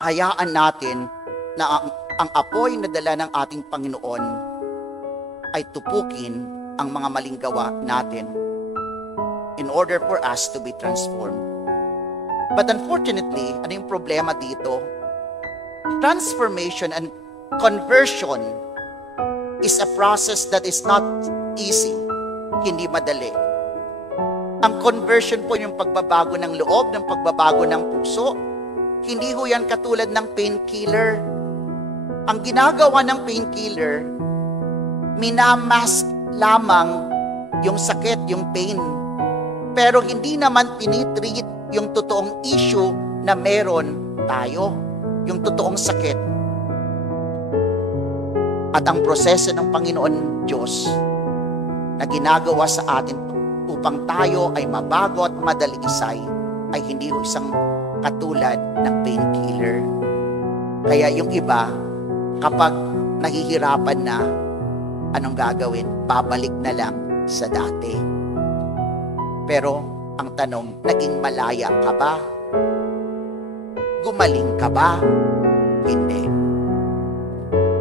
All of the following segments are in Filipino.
hayaan natin na ang apoy na dala ng ating Panginoon ay tupukin ang mga maling gawa natin in order for us to be transformed. But unfortunately, ano yung problema dito? Transformation and conversion is a process that is not easy, hindi madali. Ang conversion po yung pagbabago ng loob, ng pagbabago ng puso. Hindi ho yan katulad ng painkiller. Ang ginagawa ng painkiller, minamask lamang yung sakit, yung pain. Pero hindi naman tinitreat yung totoong issue na meron tayo, yung totoong sakit. At ang proseso ng Panginoon Diyos na ginagawa sa atin upang tayo ay mabago at madalisay ay hindi isang katulad ng painkiller. Kaya yung iba, kapag nahihirapan na, anong gagawin? Babalik na lang sa dati. Pero ang tanong, naging malaya ka ba? Gumaling ka ba? Hindi.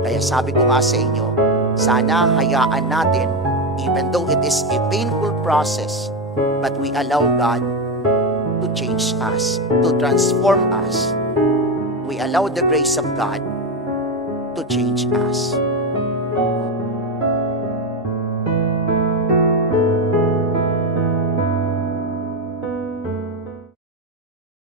Kaya sabi ko nga sa inyo, sana hayaan natin, even though it is a painful process, but we allow God to change us, to transform us. We allow the grace of God to change us.